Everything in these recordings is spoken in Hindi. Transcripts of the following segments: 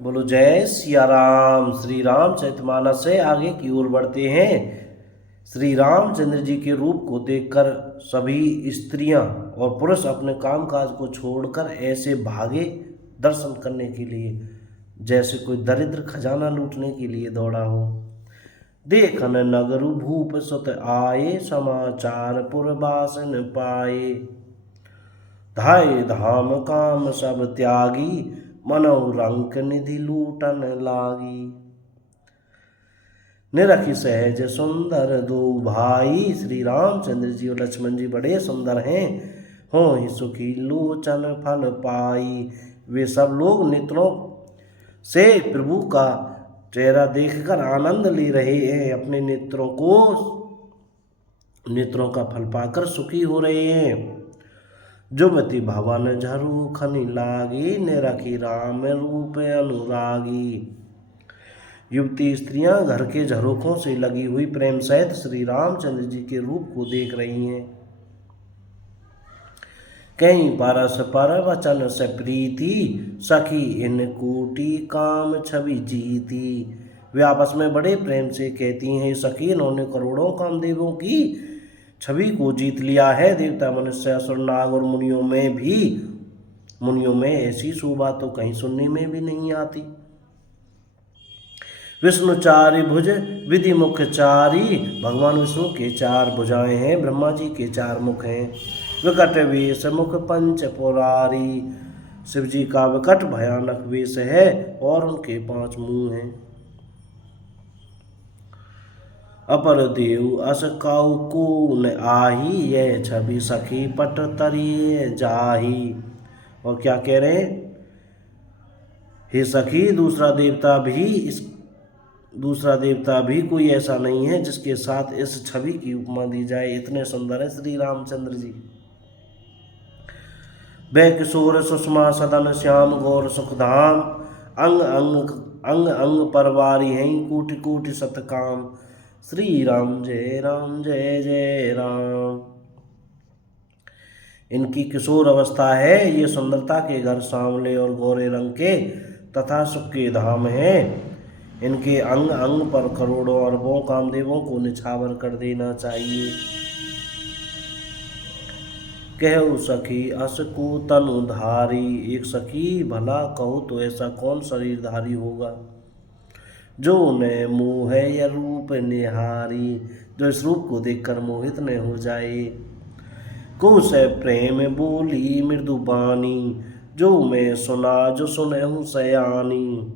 बोलो जय सिया राम। श्री रामचरितमानस से आगे की ओर बढ़ते हैं। श्री रामचंद्र जी के रूप को देखकर सभी स्त्रियां और पुरुष अपने कामकाज को छोड़कर ऐसे भागे दर्शन करने के लिए जैसे कोई दरिद्र खजाना लूटने के लिए दौड़ा हो। देखन नगर भूप सुत आए, समाचार पुरबासन पाए। धाय धाम काम सब त्यागी, मनौ रंक निधि लूटन लागी। निरखी सहज सुंदर दो भाई, श्री रामचंद्र जी और लक्ष्मण जी बड़े सुंदर हैं, हो ही सुखी लोचन फल पाई। वे सब लोग नेत्रों से प्रभु का चेहरा देखकर आनंद ले रहे हैं, अपने नेत्रों का फल पाकर सुखी हो रहे हैं। जुबति भवन झरू खनि लागी, निरखी राम रूप अनुरागी। युवती स्त्रियां घर के झरोखों से लगी हुई प्रेम सहित श्री रामचंद्र जी के रूप को देख रही हैं। कहीं परस पर वचन से प्रीति, सखी इन कोटि काम छवि जीती। वे आपस में बड़े प्रेम से कहती हैं, सखी इन्होंने करोड़ों कामदेवों की छवि को जीत लिया है। देवता मनुष्य असुर नाग और मुनियों में ऐसी शोभा तो कहीं सुनने में भी नहीं आती। विष्णु चारि भुज विधि मुख चारी, भगवान विष्णु के चार भुजाएं हैं, ब्रह्मा जी के चार मुख हैं। विकट वेश मुख पंच पुरारी, शिव जी का विकट भयानक वेश है और उनके 5 मुंह हैं। अपर देव अस काउ को न आही, यह छवि सखी पट तरिए जाही। और क्या कह रहे हैं, हे सखी दूसरा देवता भी कोई ऐसा नहीं है जिसके साथ इस छवि की उपमा दी जाए। इतने सुंदर है श्री रामचंद्र जी। बै किशोर सुषमा सदन श्याम गौर सुखधाम, अंग अंग परवारी हैं कोटि कोटि सतकाम। श्री राम जय जय राम। इनकी किशोर अवस्था है, ये सुंदरता के घर सांवले और गोरे रंग के तथा सुख के धाम हैं। इनके अंग अंग पर करोड़ों अरबों कामदेवों को निछावर कर देना चाहिए। कहो सखी अस को तनुधारी, एक सखी भला कहो तो ऐसा कौन शरीरधारी होगा जो न मोह या रूप निहारी, जो इस रूप को देखकर मोहित न हो जाए। को से प्रेम बोली मृदु बानी, जो मैं सुना जो सुनहु सयानी।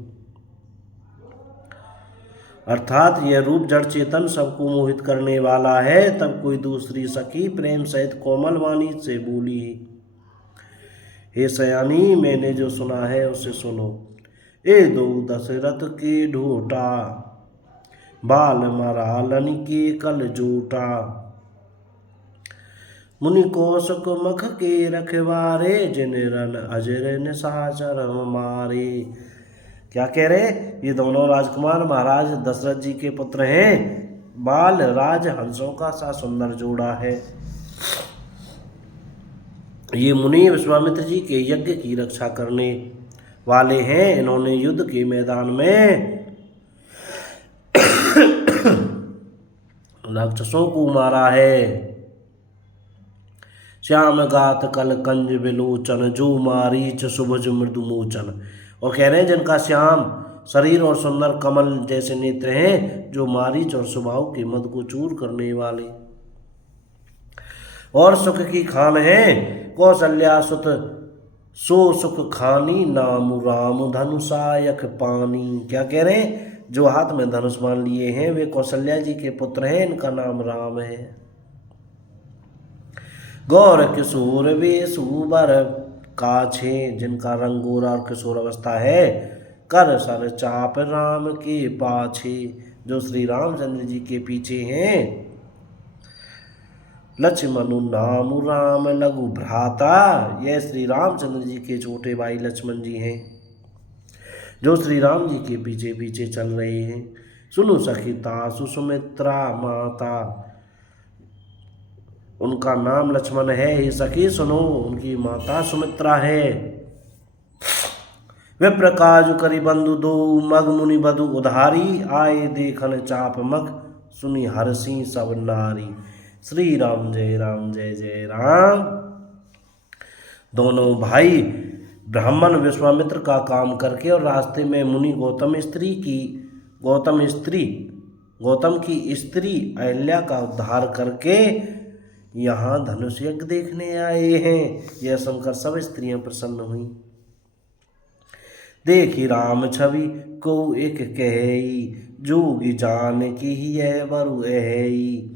अर्थात यह रूप जड़ चेतन सबको मोहित करने वाला है। तब कोई दूसरी सखी प्रेम सहित कोमल वाणी से बोली, हे सयानी मैंने जो सुना है उसे सुनो। ए दो दशरथ के ढोटा, बाल मरालन के कल जोटा। मुनि कौशक मख के रखवारे, जिन रन अजर निशाचर मारे। क्या कह रहे, ये दोनों राजकुमार महाराज दशरथ जी के पुत्र हैं। बाल राज हंसों का सा सुंदर जोड़ा है। ये मुनि विश्वामित्र जी के यज्ञ की रक्षा करने वाले हैं। इन्होंने युद्ध के मैदान में राक्षसों को मारा है। श्याम गात कल कंज विलोचन, जो मारीच सुभुज मृदु मोचन। और कह रहे हैं जिनका श्याम शरीर और सुंदर कमल जैसे नेत्र हैं, जो मारीच और सुबाहु के मद को चूर करने वाले। और सुख की खान है, कौशल्या सुत सो सुख खानी, नाम राम धनुषायक पानी। क्या कह रहे हैं, जो हाथ में धनुष मान लिए हैं वे कौशल्या जी के पुत्र हैं, इनका नाम राम है। गौर किशोर वे सुबर काछे, जिनका रंग गोरा और किशोर अवस्था है। कर सर चाप राम के पाछे, जो श्री रामचंद्र जी के पीछे हैं। लक्ष्मणु नाम राम लघु भ्राता, यह श्री रामचंद्र जी के छोटे भाई लक्ष्मण जी हैं, जो श्री राम जी के पीछे पीछे चल रहे हैं। सुनु सखी तासु सुमित्रा माता, उनका नाम लक्ष्मण है। हे सखी सुनो, उनकी माता सुमित्रा है। विप्र काजु करि बंधु दो, मग मुनि बधु उधारी, आए देखन चाप मग, सुनि हरषि सब नारी। श्री राम जय जय राम। दोनों भाई ब्राह्मण विश्वामित्र का काम करके और रास्ते में मुनि गौतम की स्त्री अहिल्या का उद्धार करके यहाँ धनुष यज्ञ देखने आए हैं। यह सुनकर सब स्त्रियां प्रसन्न हुई। देखी राम छवि को एक कही, जोगी जान की यह बरु एही।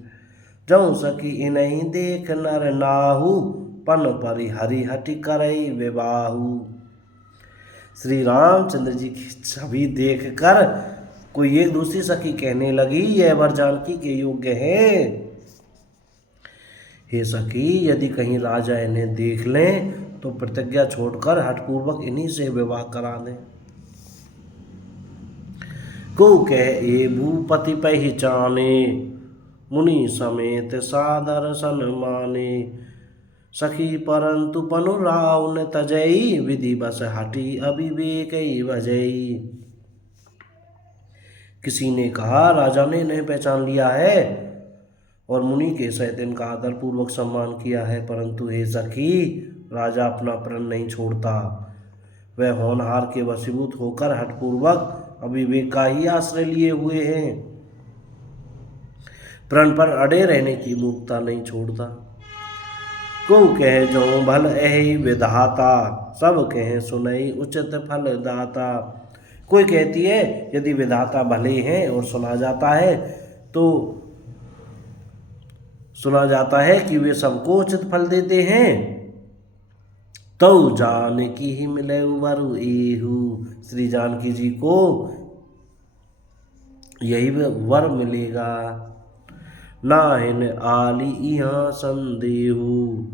जौ सकी इन्हीं देख नर नाहु, पन परि हरि हटि करई विबाहु। श्री रामचंद्र जी की छवि देखकर कोई एक दूसरी सखी कहने लगी, यह वर जानकी के योग्य है। हे सखी, यदि कहीं राजा इन्हें देख लें तो प्रतिज्ञा छोड़कर हठपूर्वक इन्हीं से विवाह करा दें। को कह ए भूपति पहचाने, मुनि समेत सादर सन्माने। सखी परंतु पनु राव न तजई, विधि बस हटी अविवेक भजई। किसी ने कहा, राजा ने इन्हें पहचान लिया है और मुनि के सहित इनका आदर पूर्वक सम्मान किया है, परंतु हे सखी, राजा अपना प्रण नहीं छोड़ता। वह होनहार के वशीभूत होकर हठपूर्वक अविवेक का ही आश्रय लिए हुए हैं, प्रण पर अड़े रहने की मूर्खता नहीं छोड़ता। को कहे जो भल एहि विधाता, सब कहे सुनई उचित फल दाता। कोई कहती है यदि विधाता भले हैं और सुना जाता है कि वे सबको उचित फल देते हैं, तो जानकी ही मिले वरु एहू। श्री जानकी जी को यही वर मिलेगा, नाहिन आली यहाँ संदेहू।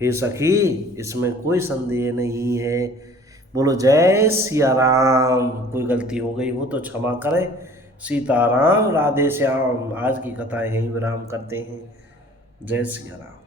हे सखी, इसमें कोई संदेह नहीं है। बोलो जय सिया राम। कोई गलती हो गई हो तो क्षमा करें। सीताराम राधे श्याम। आज की कथा यहीं विराम करते हैं। जय सिया राम।